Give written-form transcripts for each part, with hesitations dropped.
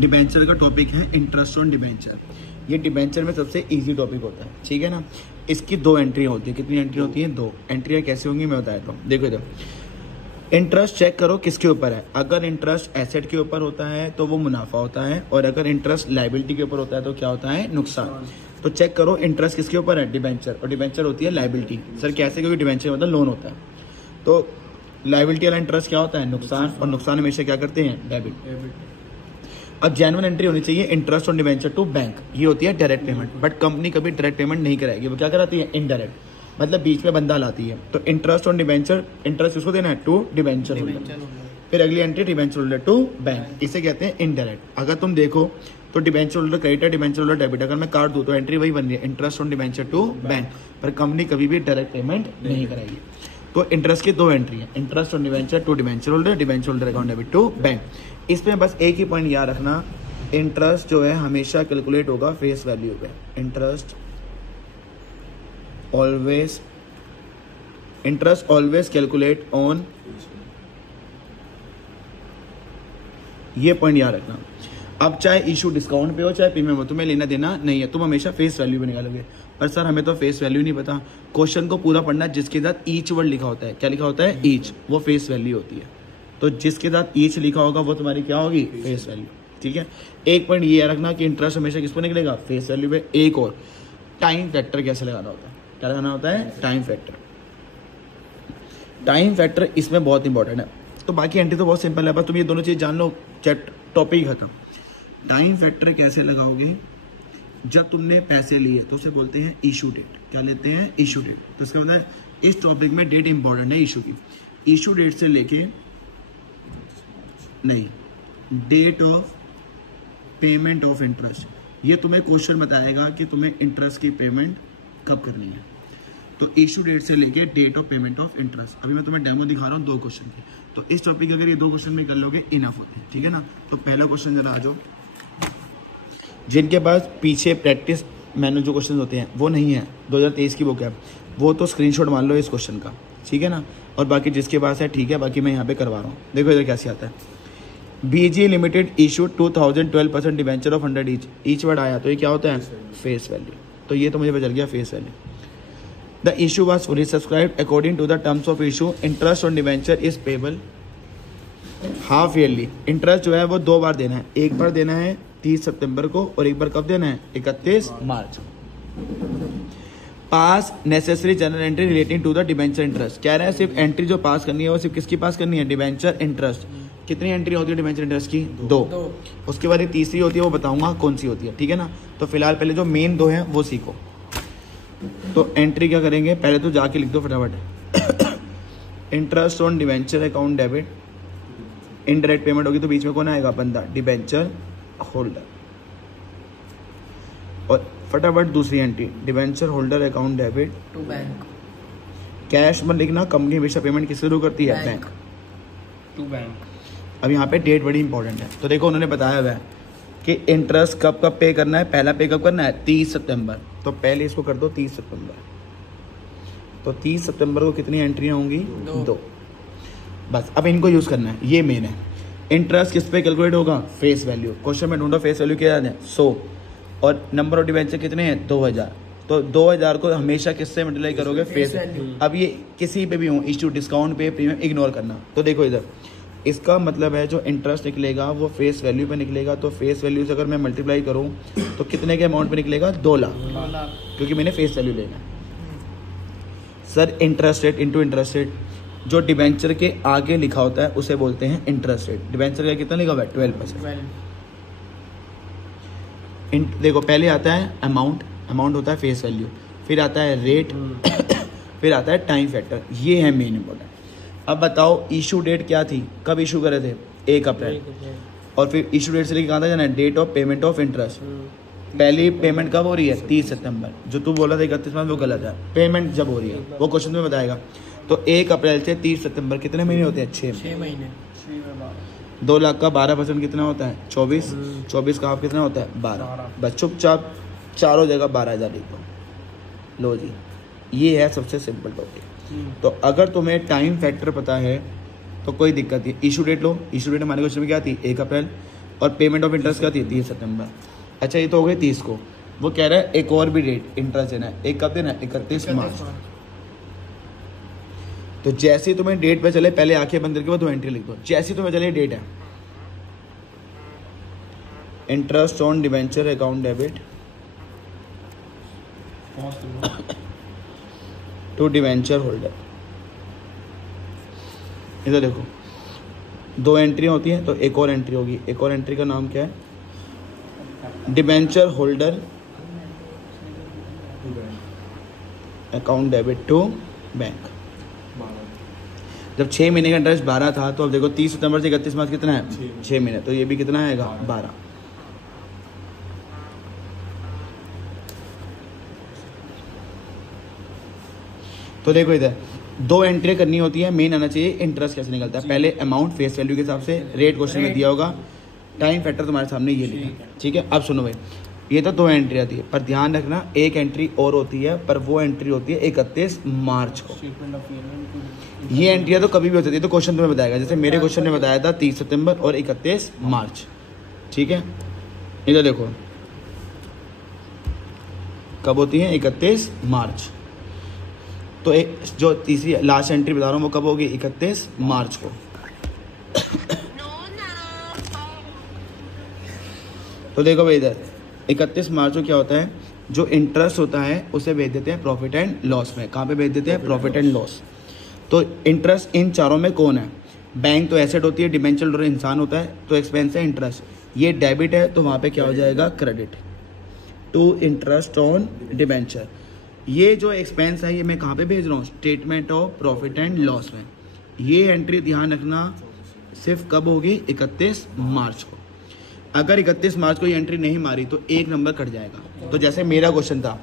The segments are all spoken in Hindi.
डिबेंचर का टॉपिक है इंटरेस्ट ऑन डिबेंचर। ये डिबेंचर में सबसे इजी टॉपिक होता है, ठीक है ना। इसकी 2 एंट्रियाँ होती है। कितनी एंट्री होती है? 2 एंट्रियाँ। कैसे होंगी मैं बता देता हूँ। देखो इधर इंटरेस्ट चेक करो किसके ऊपर है। अगर इंटरेस्ट एसेट के ऊपर होता है तो वो मुनाफा होता है, और अगर इंटरेस्ट लायबिलिटी के ऊपर होता है तो क्या होता है? नुकसान। तो चेक करो इंटरेस्ट किसके ऊपर है? डिबेंचर। और डिबेंचर होती है लायबिलिटी। सर कैसे? क्योंकि डिबेंचर मतलब लोन होता है। तो लायबिलिटी वाला इंटरेस्ट क्या होता है? नुकसान। और नुकसान हमेशा क्या करते हैं? डेबिट। अब जेन्युइन एंट्री होनी चाहिए interest on debenture to bank. ये होती है डायरेक्ट पेमेंट, बट कंपनी कभी डायरेक्ट पेमेंट नहीं कराएगी। वो क्या कराती है? इनडायरेक्ट, मतलब बीच में बंदा लाती है। तो इंटरेस्ट ऑन डिबेंचर, इंटरेस्ट किसको देना है? To debenture holder. फिर अगली entry debenture holder to bank. इसे कहते हैं इनडायरेक्ट। अगर तुम देखो तो डिबेंचर होल्डर क्रेडिट है, डिबेंचर होल्डर डेबिट। अगर मैं काट दूं तो एंट्री वही बन रही है, interest on debenture to bank. पर कंपनी कभी भी डायरेक्ट पेमेंट नहीं कराएगी। तो इंटरेस्ट की 2 एंट्री है, interest on debenture to debenture holder, debenture holder account debit to bank. इसमें बस एक ही पॉइंट याद रखना, इंटरेस्ट जो है हमेशा कैलकुलेट होगा फेस वैल्यू पे। इंटरेस्ट ऑलवेज कैलकुलेट ऑन, ये पॉइंट याद रखना। अब चाहे इशू डिस्काउंट पे हो चाहे प्रीमियम हो, तुम्हें लेना देना नहीं है, तुम हमेशा फेस वैल्यू पे निकालोगे। पर सर हमें तो फेस वैल्यू नहीं पता। क्वेश्चन को पूरा पढ़ना जिसके साथ ईच वर्ड लिखा होता है। क्या लिखा होता है? ईच। वो फेस वैल्यू होती है। तो जिसके साथ ईच लिखा होगा वो तुम्हारी क्या होगी? Face value. ठीक है। एक पॉइंट ये रखना कि इंटरेस्ट हमेशा किस पर निकलेगा? फेस वैल्यू पे। एक और, टाइम फैक्टर कैसे लगाना होता है? क्या लगाना होता है? Time factor. टाइम फैक्टर इसमें बहुत इंपॉर्टेंट है। तो बाकी एंट्री तो बहुत सिंपल है, बस तुम ये दोनों चीज जान लो, टॉपिक खत्म। टाइम फैक्टर कैसे लगाओगे? जब तुमने पैसे लिए तो उसे बोलते हैं इशू डेट। क्या लेते हैं? Issue date. तो इसका मतलब इस टॉपिक में डेट इंपॉर्टेंट है इशू की। इशू डेट से लेके नहीं, date of payment of interest, ये तुम्हें क्वेश्चन बताएगा कि तुम्हें इंटरेस्ट की पेमेंट कब करनी है। तो इशू डेट से लेके date of payment of interest. अभी मैं तुम्हें डेमो दिखा रहा हूँ 2 क्वेश्चन की। तो इस टॉपिक अगर ये 2 क्वेश्चन में कर लोगे इनफ होते हैं, ठीक है ना। तो पहला क्वेश्चन जरा आ जाओ। जिनके पास पीछे प्रैक्टिस मैनुअल जो क्वेश्चन होते हैं वो नहीं है, 2023 की बुक है, वो तो स्क्रीनशॉट मान लो इस क्वेश्चन का, ठीक है ना। और बाकी जिसके पास है ठीक है, बाकी मैं यहाँ पे करवा रहा हूँ। देखो इधर कैसे आता है। BG limited issue 2012% debenture of 100 each word आया तो ये क्या होता है? Face value. तो ये तो मुझे पता चल गया face value. The issue was fully subscribed according to the terms of issue. Interest on debenture is payable half yearly. Interest जो है वो 2 बार देना है। एक बार देना है 30 सितंबर को और एक बार कब देना है? 31 March. Pass necessary journal entry relating to the debenture interest. कह रहे हैं सिर्फ एंट्री जो पास करनी है वो सिर्फ किसकी पास करनी है? Debenture interest. कितनी एंट्री होती है डिवेंचर इंटरेस्ट की? 2। उसके बाद एक तीसरी होती है, वो बताऊंगा कौन सी होती है, ठीक है ना। तो फिलहाल पहले जो मेन 2 हैं वो सीखो। तो एंट्री क्या करेंगे? पहले तो जाके लिख दो फटाफट। Interest on debenture account debit. Indirect payment होगी तो बीच में कौन आएगा? बंदा, डिवेंचर होल्डर। और फटाफट दूसरी entry, debenture holder account debit to bank. Cash में लिखना, कंपनी हमेशा पेमेंट किसके थ्रू करती है? Bank to bank. अब यहाँ पे डेट बड़ी इंपॉर्टेंट है। तो देखो उन्होंने बताया हुआ है कि इंटरेस्ट कब कब पे करना है। पहला पे कब करना है? 30 सितंबर। तो पहले इसको कर दो 30 सितंबर। तो 30 सितंबर को कितनी एंट्रियाँ होंगी? 2। बस अब इनको यूज करना है, ये मेन है। इंटरेस्ट किस पे कैलकुलेट होगा? Face value. क्वेश्चन में ढूंढो फेस वैल्यू क्या है? 100। और नंबर ऑफ डिवेंचर कितने हैं? 2000। तो 2000 को हमेशा किससे मल्टीप्लाई करोगे? Face value. अब ये किसी पे भी हो, इशू, डिस्काउंट पे, प्रीमियम, इग्नोर करना। तो देखो इधर इसका मतलब है जो इंटरेस्ट निकलेगा वो फेस वैल्यू पे निकलेगा। तो फेस वैल्यू से अगर मैं मल्टीप्लाई करूं तो कितने के अमाउंट पे निकलेगा? 2 लाख, क्योंकि मैंने फेस वैल्यू लेना है। Sir interest rate into interest rate, जो डिवेंचर के आगे लिखा होता है उसे बोलते हैं इंटरेस्ट रेट। डिवेंचर का कितना लिखा हुआ है? 12%। देखो पहले आता है अमाउंट, अमाउंट होता है फेस वैल्यू, फिर आता है रेट, फिर आता है टाइम फैक्टर। ये है मेन इंपॉर्टेंट। अब बताओ इशू डेट क्या थी? कब इशू करे थे? 1 अप्रैल। और फिर इशू डेट से लेकर कहाँ था जाना है? Date of payment of interest. पहली पेमेंट कब हो रही है? 30 सितंबर। जो तू बोला था 31 मार्च वो गलत है। पेमेंट जब हो रही है वो क्वेश्चन में बताएगा। तो 1 अप्रैल से 30 सितंबर कितने महीने होते हैं? 6 महीने। 2 लाख का 12% कितना होता है? 24। 24 का हाफ कितना होता है? 12। बस चुपचाप चारों जगह 12,000 लिख दो। लो जी, ये है सबसे सिंपल टॉपिक। तो अगर तुम्हें टाइम फैक्टर पता है तो कोई दिक्कत नहीं। इशू डेट लो, इशू डेट हमारे क्वेश्चन में क्या थी? 1 अप्रैल। और पेमेंट ऑफ इंटरेस्ट क्या थी 30 सितंबर। अच्छा ये तो हो गई 30 को। वो कह रहा है एक और भी डेट इंटरेस्ट देना है, एक कब देना है 31 मार्च। तो जैसे ही तुम्हें डेट पे चले पहले आंखें बंद करके वो 2 एंट्री लिख दो। जैसे ही तुम्हें चले डेट है interest on debenture account debit to debenture holder. इधर देखो 2 एंट्री होती हैं तो एक और एंट्री होगी। एक और एंट्री का नाम क्या है? Debenture holder account debit to bank. जब 6 महीने का इंटरेस्ट 12 था तो अब देखो 30 सितंबर से 31 मार्च कितना है 6 महीने, तो ये भी कितना आएगा 12। तो देखो इधर 2 एंट्री करनी होती है। मेन आना चाहिए इंटरेस्ट कैसे निकलता है। पहले अमाउंट फेस वैल्यू के हिसाब से, रेट क्वेश्चन में दिया होगा, टाइम फैक्टर तुम्हारे सामने ये लिखा है, ठीक है। अब सुनो भाई, ये तो 2 एंट्री आती है, पर ध्यान रखना एक एंट्री और होती है, पर वो एंट्री होती है 31 मार्च को। ये एंट्रियाँ तो कभी भी हो सकती है, तो क्वेश्चन तुम्हें बताएगा। जैसे मेरे क्वेश्चन ने बताया था 30 सितंबर और 31 मार्च, ठीक है। इधर देखो कब होती है 31 मार्च। तो जो तीसरी लास्ट एंट्री बता रहा हूँ वो कब होगी 31 मार्च को। तो देखो भाई इधर 31 मार्च को क्या होता है, जो इंटरेस्ट होता है उसे भेज देते हैं प्रॉफिट एंड लॉस में। कहाँ पे भेज देते हैं? Profit and loss. तो इंटरेस्ट इन चारों में कौन है? बैंक तो एसेट होती है, डिबेंचर होल्डर इंसान होता है, तो एक्सपेंस है इंटरेस्ट। ये डेबिट है तो वहाँ पे क्या हो जाएगा credit to interest on debenture. ये जो एक्सपेंस है ये मैं कहाँ पे भेज रहा हूँ? Statement of profit and loss में। ये एंट्री ध्यान रखना सिर्फ कब होगी 31 मार्च को। अगर 31 मार्च को ये एंट्री नहीं मारी तो 1 नंबर कट जाएगा। तो जैसे मेरा क्वेश्चन था,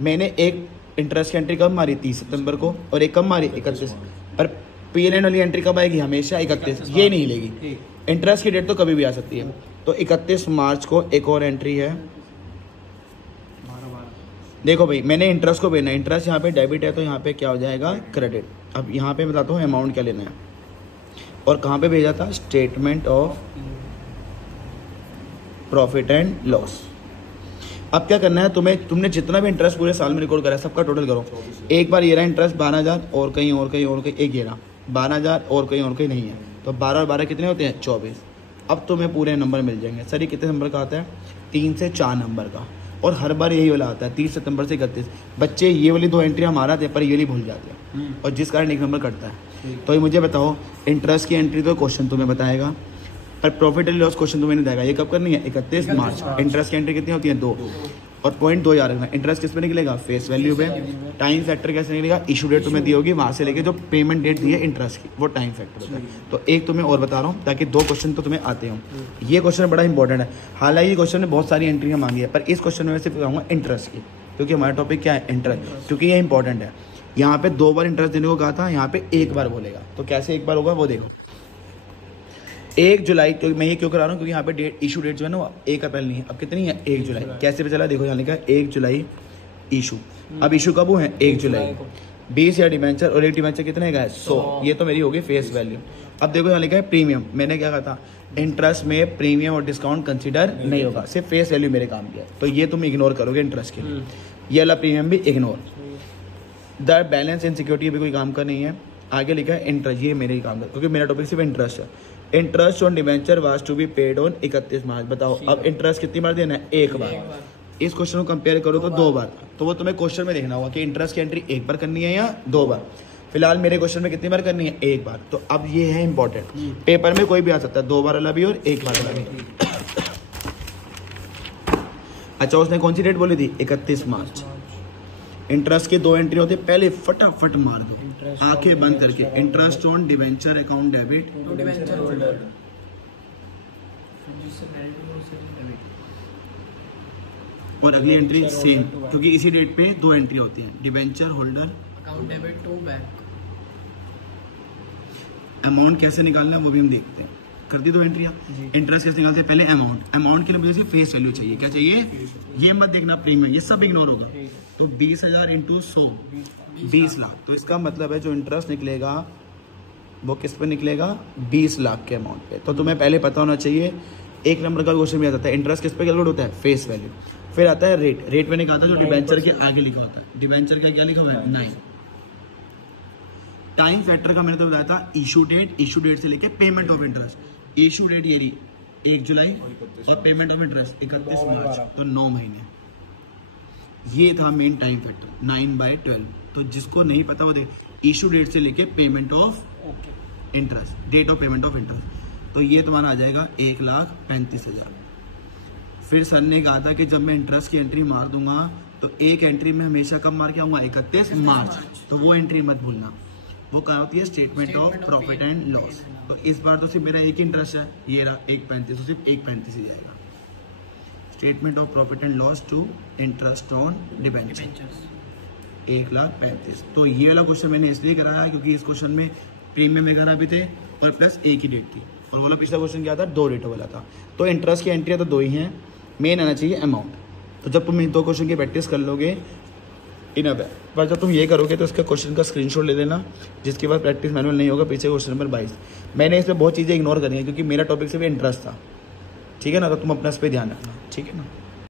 मैंने एक इंटरेस्ट की एंट्री कब मारी 30 सितंबर को और एक कब मारी 31, पर पीएनएन वाली एंट्री कब आएगी? हमेशा 31, ये नहीं लेगी। इंटरेस्ट की डेट तो कभी भी आ सकती है। तो 31 मार्च को एक और एंट्री है। देखो भाई मैंने इंटरेस्ट को भेजना है, इंटरेस्ट यहाँ पे डेबिट है तो यहाँ पे क्या हो जाएगा क्रेडिट। अब यहाँ पे बताता हूँ अमाउंट क्या लेना है और कहाँ पे भेजा था? Statement of profit and loss. अब क्या करना है तुम्हें, तुमने जितना भी इंटरेस्ट पूरे साल में रिकॉर्ड करा है सबका टोटल करो। एक बार ये रहा इंटरेस्ट 12,000 और कहीं और कहीं और कहीं, एक ये रहा 12,000 और कहीं नहीं है, तो 12 और 12 कितने होते हैं 24। अब तुम्हें पूरे नंबर मिल जाएंगे। सर ये कितने नंबर का आता है? 3 से 4 नंबर का, और हर बार यही वाला आता है 30 सितंबर से 31। बच्चे ये वाली 2 एंट्री हमारा थे पर ये नहीं भूल जाते हैं और जिस कारण 1 नंबर कटता है। तो ये मुझे बताओ इंटरेस्ट की एंट्री तो क्वेश्चन तुम्हें बताएगा, पर प्रॉफिट एंड लॉस क्वेश्चन तुम्हें नहीं देगा। ये कब करनी है? 31 मार्च। इंटरेस्ट की एंट्री कितनी होती है? 2। और पॉइंट 2 याद रखना, इंटरेस्ट किस पे निकलेगा? फेस वैल्यू पे। टाइम फैक्टर कैसे निकलेगा? इशू डेट तुम्हें दी होगी, वहां से लेके जो पेमेंट डेट दी है इंटरेस्ट की, वो टाइम फैक्टर होता है। तो एक तुम्हें और बता रहा हूँ ताकि 2 क्वेश्चन तो तुम्हें आते हो। ये क्वेश्चन बड़ा इंपॉर्टेंट है। हालांकि क्वेश्चन में बहुत सारी एंट्रियां मांगी है, पर इस क्वेश्चन में सिर्फ कहूँगा इंटरेस्ट की, क्योंकि हमारा टॉपिक क्या है? इंटरेस्ट, क्योंकि ये इंपॉर्टेंट है। यहाँ पे 2 बार इंटरेस्ट देने को कहा था, यहाँ पे 1 बार बोलेगा। तो कैसे 1 बार होगा वो देखो। 1 जुलाई, तो मैं ये क्यों करा रहा हूँ क्योंकि यहाँ पे डेट, इशू डेट जो है ना वो 1 अप्रैल नहीं है, अब कितनी है? 1 जुलाई। कैसे पे चला देखो, यहाँ लिखा है 1 जुलाई इशू। अब इशू कब हुए हैं? 1 जुलाई। 20 या डिबेंचर, और एक डिबेंचर कितने का है? 100। ये तो मेरी होगी फेस वैल्यू। अब देखो यहाँ लिखा है प्रीमियम। मैंने क्या कहा था? इंटरेस्ट में प्रीमियम और डिस्काउंट कंसिडर नहीं होगा, सिर्फ फेस वैल्यू मेरे काम की है, तो ये तुम इग्नोर करोगे इंटरेस्ट के। ये वाला प्रीमियम भी ignore. The balance in security भी कोई काम का नहीं है। आगे लिखा है इंटरेस्ट, ये मेरे ही काम का, क्योंकि मेरा टॉपिक सिर्फ इंटरेस्ट है। Interest on debenture was to be paid on 31 March. बताओ अब इंटरेस्ट कितनी बार देना है? 1 बार। इस क्वेश्चन को कंपेयर करो तो 2 बार, तो वो तुम्हें क्वेश्चन में देखना होगा कि इंटरेस्ट की एंट्री 1 बार करनी है या 2 बार। फिलहाल मेरे क्वेश्चन में कितनी बार करनी है? 1 बार। तो अब ये है इंपॉर्टेंट, पेपर में कोई भी आ सकता है, 2 बार वाला भी और 1 बार वाला भी। अच्छा उसने कौन सी डेट बोली थी? 31 मार्च। इंटरेस्ट के 2 एंट्री होते, पहले फटाफट मार दो आंखें बंद करके। Interest on debenture account debit और अगली एंट्री सेम, क्योंकि इसी डेट पे 2 एंट्री होती है। Debenture holder account debit to bank. Amount कैसे निकालना है वो भी हम देखते हैं। कर दी 2 एंट्रियां। इंटरेस्ट कैसे निकालते हैं? पहले अमाउंट। अमाउंट के लिए मुझे फेस वैल्यू चाहिए। क्या चाहिए? ये मत देखना प्रीमियम, ये सब इग्नोर होगा। तो 20,000 इंटू 100 20 लाख। तो इसका मतलब है जो इंटरेस्ट निकलेगा वो किस पे निकलेगा? 20 लाख के अमाउंट पे। तो तुम्हें पहले पता होना चाहिए एक नंबर का क्वेश्चन भी आ जाता है, इंटरेस्ट किस पे कैलकुलेट होता है, फेस वैल्यू। फिर आता है रेट, रेट मैंने कहा था जो डिबेंचर के आगे लिखा होता है, डिबेंचर का क्या लिखा हुआ है 9। टाइम फैक्टर का मैंने तो बताया था इशू डेट से लेके payment of interest. Issue date ये रही 1 जुलाई और पेमेंट ऑफ इंटरेस्ट 31 मार्च, तो 9 महीने। ये था मेन टाइम फैक्टर 9/12। तो जिसको नहीं पता वो देख, इशू डेट से लेके payment of interest, date of payment of interest, तो ये तुम्हारा आ जाएगा 1,35,000। फिर सर ने कहा था कि जब मैं इंटरेस्ट की एंट्री मार दूंगा तो एक एंट्री में हमेशा कब मार के आऊंगा, 31 मार्च। तो वो एंट्री मत भूलना, वो क्या होती है statement of profit and loss. तो इस बार तो सिर्फ मेरा एक ही इंटरेस्ट है, ये रहा 1,35, तो सिर्फ 1,35 ही जाएगा। Statement of profit and loss to interest on debenture 1,35,000। तो ये वाला क्वेश्चन मैंने इसलिए कराया क्योंकि इस क्वेश्चन में प्रीमियम वगैरह भी थे और प्लस एक ही डेट थी, और वाला पिछला क्वेश्चन क्या था 2 डेटों वाला था। तो इंटरेस्ट की एंट्री तो 2 ही हैं, मेन आना चाहिए अमाउंट। तो जब तुम इन 2 क्वेश्चन की प्रैक्टिस कर लोगे इनफ है, पर जब तुम ये करोगे तो इसका क्वेश्चन का स्क्रीनशॉट ले लेना, जिसके बाद प्रैक्टिस मैनुअल नहीं होगा। पीछे क्वेश्चन नंबर 22 मैंने इसमें बहुत चीज़ें इग्नोर करी हैं क्योंकि मेरा टॉपिक से भी इंटरेस्ट था, ठीक है ना। तो तुम अपना इस पर ध्यान रखना, ठीक है ना।